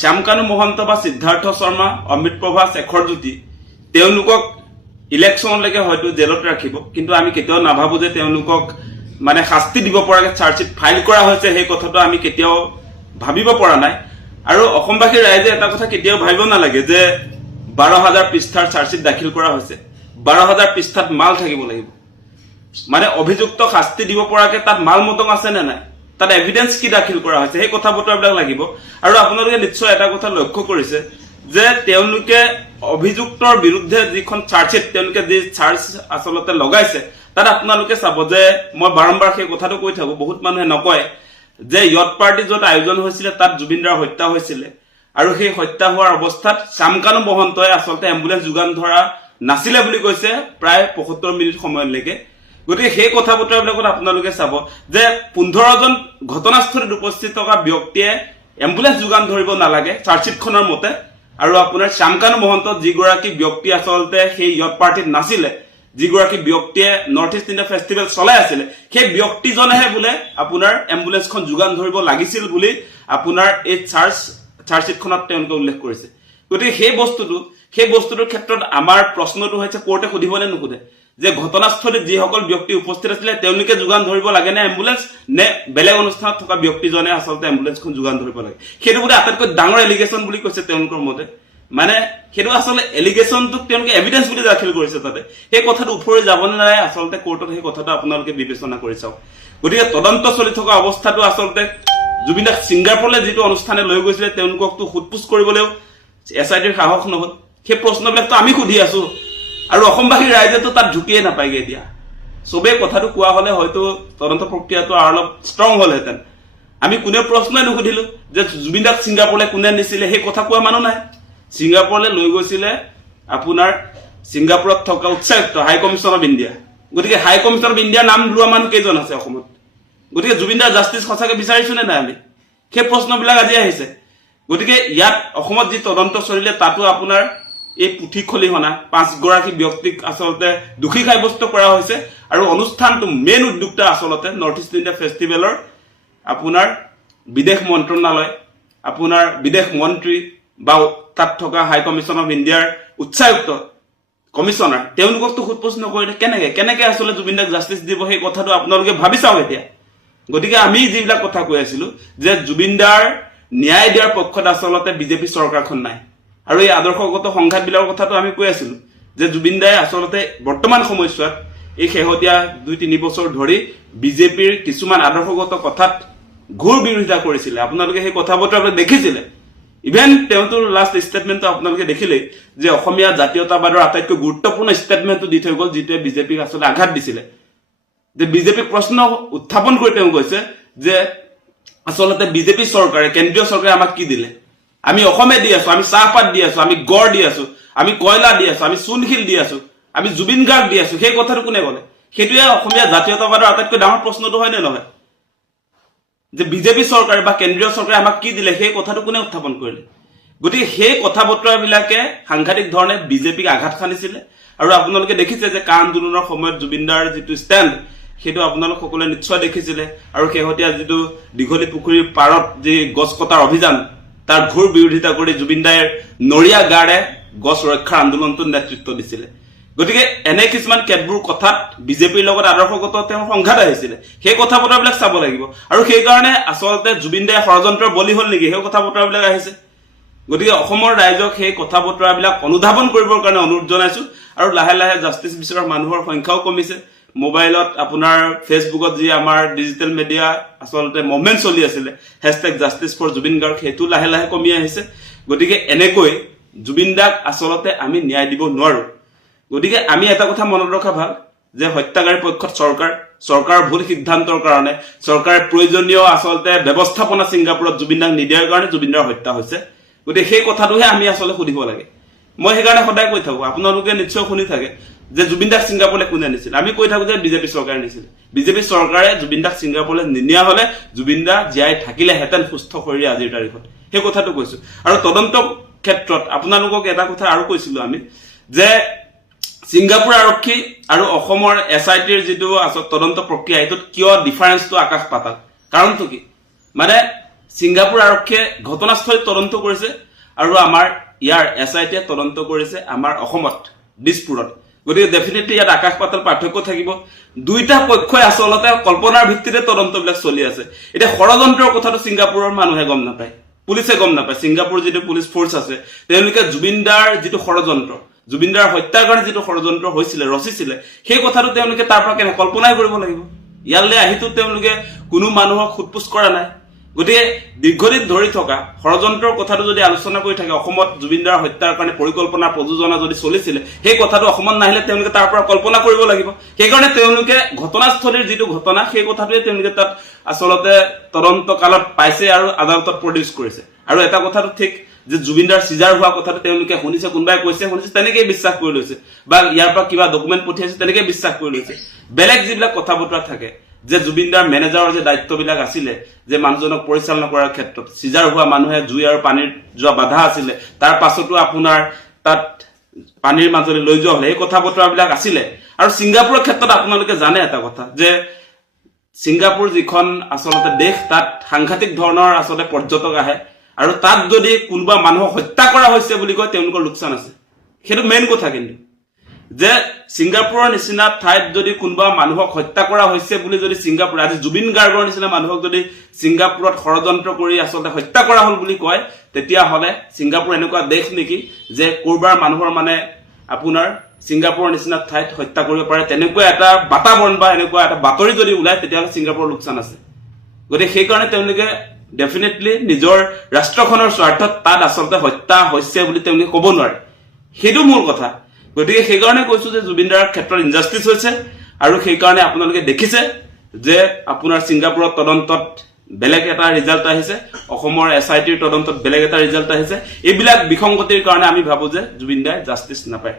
শ্যামকানু মহন্ত বা সিদ্ধাৰ্থ শৰ্মা, অমৃত প্ৰভা, শেখৰ জ্যোতি তেওঁলোকক ইলেকশ্যনলৈকে হয়তো জেলত ৰাখিব, কিন্তু আমি কেতিয়াও নাভাবো যে তেওঁলোকক মানে শাস্তি দিব পৰাকে চাৰ্জশ্বিট ফাইল কৰা হৈছে। সেই কথাটো আমি কেতিয়াও ভাবিব পৰা নাই। আৰু অসমবাসী ৰাইজে এটা কথা কেতিয়াও ভাবিব নালাগে যে 12,000 পৃষ্ঠাৰ চাৰ্জশ্বিট দাখিল কৰা হৈছে, 12,000 পৃষ্ঠাত মাল থাকিব লাগিব। মানে অভিযুক্ত শাস্তি দিব পৰাকে তাত মাল মতং আছে নে নাই, তাত এভিডেন্স কি দাখিল কৰা হৈছে, সেই কথা বতৰাবিলাক লাগিব। আৰু আপোনালোকে নিশ্চয় এটা কথা লক্ষ্য কৰিছে যে তেওঁলোকে অভিযুক্তৰ বিৰুদ্ধে যিখন চাৰ্জশ্বিট, তেওঁলোকে যি চাৰ্জ আচলতে লগাইছে, তাত আপোনালোকে চাব যে মই বাৰম্বাৰ সেই কথাটো কৈ থাকো, বহুত মানুহে নকয় যে ইয়ত পাৰ্টি য'ত আয়োজন হৈছিলে তাত জুবিনদাৰ হত্যা হৈছিলে, আৰু সেই হত্যা হোৱাৰ অৱস্থাত শ্যামকানু মহন্তই আচলতে এম্বুলেন্স যোগান ধৰা নাছিলে বুলি কৈছে প্ৰায় 75 মিনিট সময়লৈকে। গতিকে সেই কথা বতৰাবিলাকত আপোনালোকে চাব যে 15জন ঘটনাস্থলীত উপস্থিত থকা ব্যক্তিয়ে এম্বুলেন্স যোগান ধৰিব নালাগে চাৰ্জশ্বিটখনৰ মতে, আৰু আপোনাৰ শ্যামকানু মহন্ত যিগৰাকী ব্যক্তি আচলতে সেই ইয়ত পাৰ্টিত নাছিলে, যিগৰাকী ব্যক্তিয়ে নৰ্থ ইষ্ট ইণ্ডিয়া ফেষ্টিভেল চলাই আছিলে, সেই ব্যক্তিজনেহে বোলে আপোনাৰ এম্বুলেন্সখন যোগান ধৰিব লাগিছিল বুলি আপোনাৰ এই চাৰ্জশ্বিটখনত তেওঁলোকে উল্লেখ কৰিছে। গতিকে সেই বস্তুটোৰ ক্ষেত্ৰত আমাৰ প্ৰশ্নটো হৈছে কোৰ্টে সুধিবনে নুসুধে যে ঘটনাস্থলীত যিসকল ব্যক্তি উপস্থিত আছিলে তেওঁলোকে যোগান ধৰিব লাগে নে এম্বুলেন্স, নে বেলেগ অনুষ্ঠানত থকা ব্যক্তিজনে আচলতে এম্বুলেন্সখন যোগান ধৰিব লাগে। সেইটো বোলে আটাইতকৈ ডাঙৰ এলিগেশ্যন বুলি কৈছে তেওঁলোকৰ মতে। মানে সেইটো আচলতে এলিগেশ্যনটোক তেওঁলোকে এভিডেন্স বুলি দাখিল কৰিছে তাতে। সেই কথাটো ওপৰি যাব নালাগে আচলতে কোৰ্টত, সেই কথাটো আপোনালোকে বিবেচনা কৰি চাওক। গতিকে তদন্ত চলি থকা অৱস্থাটো আচলতে জুবিন দাক ছিংগাপুৰলৈ যিটো অনুষ্ঠানে লৈ গৈছিলে তেওঁলোককতো সোধপোছ কৰিবলৈও SITৰ সাহস নহল। সেই প্ৰশ্নবিলাকতো আমি সুধি আছো, আৰু অসমবাসী ৰাইজেতো তাত ঢুকিয়ে নাপায়গে। এতিয়া চবেই কথাটো কোৱা হলে হয়তো তদন্ত প্ৰক্ৰিয়াটো আৰু অলপ ষ্ট্ৰং হলহেঁতেন। আমি কোনেও প্ৰশ্নই নুসুধিলো যে জুবিন দাক ছিংগাপুৰলৈ কোনে নিছিলে, সেই কথা কোৱা মানুহ নাই। ছিংগাপুৰলৈ লৈ গৈছিলে আপোনাৰ ছিংগাপুৰত থকা উচ্চায়ুক্ত, হাই কমিছন অফ ইণ্ডিয়া। গতিকে হাই কমিছন অফ ইণ্ডিয়া নাম লোৱা মানুহ কেইজন আছে অসমত? গতিকে জুবিন দাৰ জাষ্টিচ সঁচাকে বিচাৰিছো নে নাই আমি? সেই প্ৰশ্নবিলাক আজি আহিছে। গতিকে ইয়াত অসমত যি তদন্ত চলিলে তাতো আপোনাৰ এই পুথি খলিহনা 5 গৰাকী ব্যক্তিক আচলতে দোষী সাব্যস্ত কৰা হৈছে, আৰু অনুষ্ঠানটো মেইন উদ্যোক্তা আচলতে নৰ্থ ইষ্ট ইণ্ডিয়া ফেষ্টিভেলৰ আপোনাৰ বিদেশ মন্ত্ৰণালয়, আপোনাৰ বিদেশ মন্ত্ৰী বা তাত থকা হাই কমিছন অফ ইণ্ডিয়াৰ উচ্চায়ুক্ত কমিছনাৰ, তেওঁলোককতো সোধপোছ নকৰিলে কেনেকে আচলতে জুবিন দাক জাষ্টিচ দিব, সেই কথাটো আপোনালোকে ভাবি চাওক এতিয়া। গতিকে আমি যিবিলাক কথা কৈ আছিলো যে জুবিন দাৰ ন্যায় দিয়াৰ পক্ষত আচলতে বিজেপি চৰকাৰখন নাই, আৰু এই আদৰ্শগত সংঘাতবিলাকৰ কথাটো আমি কৈ আছিলো যে জুবিন দাই আচলতে বৰ্তমান সময়ছোৱাত এই শেহতীয়া 2-3 বছৰ ধৰি বিজেপিৰ কিছুমান আদৰ্শগত কথাত ঘোৰ বিৰোধিতা কৰিছিলে। আপোনালোকে সেই কথা বতৰাবিলাক দেখিছিলে। ইভেন তেওঁটোৰ লাষ্ট ষ্টেটমেণ্টটো আপোনালোকে দেখিলেই যে অসমীয়া জাতীয়তাবাদৰ আটাইতকৈ গুৰুত্বপূৰ্ণ ষ্টেটমেণ্টটো দি থৈ গ'ল, যিটোৱে বিজেপিক আচলতে আঘাত দিছিলে। যে বিজেপিক প্ৰশ্ন উত্থাপন কৰি তেওঁ কৈছে যে আচলতে বিজেপি চৰকাৰে, কেন্দ্ৰীয় চৰকাৰে আমাক কি দিলে? আমি অসমে দি আছো, আমি চাহপাত দি আছো, আমি গড় দি আছো, আমি কয়লা দি আছো, আমি চূণশিল দি আছো, আমি জুবিন গাৰ্গ দি আছো। সেই কথাটো কোনে ক'লে? সেইটোৱে অসমীয়া জাতীয়তাবাদৰ আটাইতকৈ ডাঙৰ প্ৰশ্নটো হয় নে নহয়? যে বিজেপি চৰকাৰে বা কেন্দ্ৰীয় চৰকাৰে আমাক কি দিলে, সেই কথাটো কোনে উত্থাপন কৰিলে? গতিকে সেই কথা বতৰাবিলাকে সাংঘাতিক ধৰণে বিজেপিক আঘাত সানিছিলে। আৰু আপোনালোকে দেখিছে যে কা আন্দোলনৰ সময়ত জুবিন দাৰ যিটো ষ্টেণ্ড, সেইটো আপোনালোক সকলোৱে নিশ্চয় দেখিছিলে। আৰু শেহতীয়া যিটো দীঘলী পুখুৰীৰ পাৰত যি গছ কটাৰ অভিযান, তাৰ ঘোৰ বিৰোধিতা কৰি জুবিন দাইৰ নৰিয়া গাৰ্ডে গছ ৰক্ষাৰ আন্দোলনটোত নেতৃত্ব দিছিলে। গতিকে এনে কিছুমান কেতবোৰ কথাত বিজেপিৰ লগত আদৰ্শগত তেওঁৰ সংঘাত আহিছিলে। সেই কথা বতৰাবিলাক চাব লাগিব, আৰু সেইকাৰণে আচলতে জুবিন দাই ষড়যন্ত্ৰৰ বলি হ'ল নেকি, সেই কথা বতৰাবিলাক আহিছে। গতিকে অসমৰ ৰাইজক সেই কথা বতৰাবিলাক অনুধাৱন কৰিবৰ কাৰণে অনুৰোধ জনাইছো। আৰু লাহে লাহে জাষ্টিচ বিচৰা মানুহৰ সংখ্যাও কমিছে। মোবাইলত আপোনাৰ ফেচবুকত যি আমাৰ ডিজিটেল মিডিয়া আচলতে মুভমেণ্ট চলি আছিলে #justice4Jubin Garg, সেইটো লাহে লাহে কমি আহিছে। গতিকে এনেকৈ জুবিন দাক আচলতে আমি ন্যায় দিব নোৱাৰো। গতিকে আমি এটা কথা মনত ৰখা ভাল যে হত্যাকাৰীৰ পক্ষত চৰকাৰৰ ভুল সিদ্ধান্তৰ কাৰণে, চৰকাৰে প্ৰয়োজনীয় আচলতে ব্যৱস্থাপনা ছিংগাপুৰত জুবিন দাক নিদিয়াৰ কাৰণে জুবিন দাৰ হত্যা হৈছে। গতিকে সেই কথাটোহে আমি আচলতে সুধিব লাগে। মই সেইকাৰণে সদায় কৈ থাকো, আপোনালোকে নিশ্চয় শুনি থাকে যে জুবিন দাক ছিংগাপুৰলৈ কোনে নিছিল। আমি কৈ থাকো যে বিজেপি চৰকাৰে নিছিল। বিজেপি চৰকাৰে জুবিন দাক ছিংগাপুৰলৈ নিনিয়া হলে জুবিন দা জীয়াই থাকিলেহেঁতেন সুস্থ শৰীৰে আজিৰ তাৰিখত। সেই কথাটো কৈছো। আৰু তদন্ত ক্ষেত্ৰত আপোনালোকক এটা কথা আৰু কৈছিলো আমি যে ছিংগাপুৰ আৰক্ষী আৰু অসমৰ SITৰ যিটো তদন্ত প্ৰক্ৰিয়া, এইটোত কিয় ডিফাৰেন্সটো আকাশ পাতাল। কাৰণটো কি? মানে ছিংগাপুৰ আৰক্ষীয়ে ঘটনাস্থলীত তদন্ত কৰিছে আৰু আমাৰ ইয়াৰ SITয়ে তদন্ত কৰিছে আমাৰ অসমত দিছপুৰত গতিকে ডেফিনেটলি ইয়াত আকাশ পাতাল পাৰ্থক্য থাকিব দুইটা পক্ষই আসলতে কল্পনাৰ ভিত্তিতে তদন্তবিলাক চলি আছে এটা ষড়যন্ত্ৰৰ কথাটো ছিংগাপুৰৰ মানুহে গম নাপায় পুলিচে গম নাপায় ছিংগাপুৰ যেটো পুলিচ ফোৰ্স আছে তেওঁলোকে জুবিনদাৰ যেটো ষড়যন্ত্ৰ জুবিনদাৰ হত্যাৰ কাৰণে যেটো ষড়যন্ত্ৰ হৈছিল ৰচিছিল সেই কথাটো তেওঁলোকে তাৰ পৰা কেনে কল্পনাই কৰিব লাগিব ইয়ালৈ আহিতো তেওঁলোকে কোনো মানুহক খুটপুছ কৰা নাই গতিকে দীৰ্ঘদিন ধৰি থকা ষড়যন্ত্ৰৰ কথাটো যদি আলোচনা কৰি থাকে অসমত জুবিনদাৰ হত্যাৰ কাৰণে পৰিকল্পনা প্ৰযোজনা যদি চলিছিল সেই কথাটো অসমত নাহিলে তেওঁলোকে তাৰ পৰা কল্পনা কৰিব লাগিব সেই কাৰণে তেওঁলোকে ঘটনাস্থলীৰ যেটো ঘটনা সেই কথাটোৱে তেওঁলোকে তাত আসলতে তদন্ত কালত পাইছে আৰু আদালতত প্ৰডিউস কৰিছে আৰু এটা কথাটো ঠিক যে জুবিনদাৰ সিজাৰ হোৱা কথাটো তেওঁলোকে শুনিছে কোনবাই কৈছে তেনেকৈ বিশ্বাস কৰি লৈছে বা ইয়াৰ পৰা কিবা ডকুমেন্ট পঠিয়াইছে তেনেকৈ বিশ্বাস কৰি লৈছে বেলেগ যিবিলাক কথা বতৰা থাকে যে জুবিনদাৰ মেনেজাৰৰ যে দায়িত্ববিলাক আছিল যে মানুহজনক পৰিচালনা কৰাৰ ক্ষেত্ৰত সিজাৰ হোৱা মানুহে জুই আৰু পানীৰ যোৱা বাধা আছিল তাৰ পাছতো আপোনাৰ তাত পানীৰ মাজলৈ লৈ যোৱা হলে এই কথা বতৰাবিলাক আছিল আৰু ছিংগাপুৰৰ ক্ষেত্ৰত আপোনালোকে জানে এটা কথা যে ছিংগাপুৰ যিখন আসলতে দেশ তাত সাংঘাতিক ধৰণৰ আসলতে পৰ্যটক আহে আৰু তাত যদি কোনোবা মানুহক হত্যা কৰা হৈছে বুলি কয় তেওঁলোকৰ লোকচান আছে সেইটো মেইন কথা কিন্তু যে ছিংগাপুৰৰ নিচিনা ঠাইত যদি কোনোবা মানুহক হত্যা কৰা হৈছে বুলি যদি ছিংগাপুৰ আজি জুবিন গাৰ্গৰ নিচিনা মানুহক যদি ছিংগাপুৰত ষড়যন্ত্ৰ কৰি আসলতে হত্যা কৰা হল বুলি কয় তেতিয়া হলে ছিংগাপুৰ এনেকুৱা দেশ নেকি যে কৰবাৰ মানুহৰ মানে আপোনাৰ ছিংগাপুৰৰ নিচিনা ঠাইত হত্যা কৰিব পাৰে তেনেকুৱা এটা বাতাবৰণ বা এনেকুৱা এটা বাতৰি যদি ওলাই তেতিয়া ছিংগাপুৰৰ লোকচান আছে গতিকে সেই কাৰণে তেওঁলোকে ডেফিনেটলি নিজৰ ৰাষ্ট্ৰখনৰ স্বাৰ্থত তাত আসলতে হত্যা হৈছে বুলি তেওঁলোকে ক'ব নোৱাৰে সেইটো মূল কথা গতিকে সেই কাৰণে কৈছো যে জুবিনদাৰ ক্ষেত্ৰত ইনজাস্টিস হৈছে আৰু সেই কাৰণে আপোনালোকে দেখিছে যে আপোনাৰ ছিংগাপুৰৰ তদন্তত বেলেগ এটা ৰিজাল্ট আহিছে অসমৰ SITৰ তদন্তত বেলেগ এটা ৰিজাল্ট আহিছে এইবিলাক বিসংগতিৰ কাৰণে আমি ভাবো যে জুবিনদাই জাস্টিস নাপায়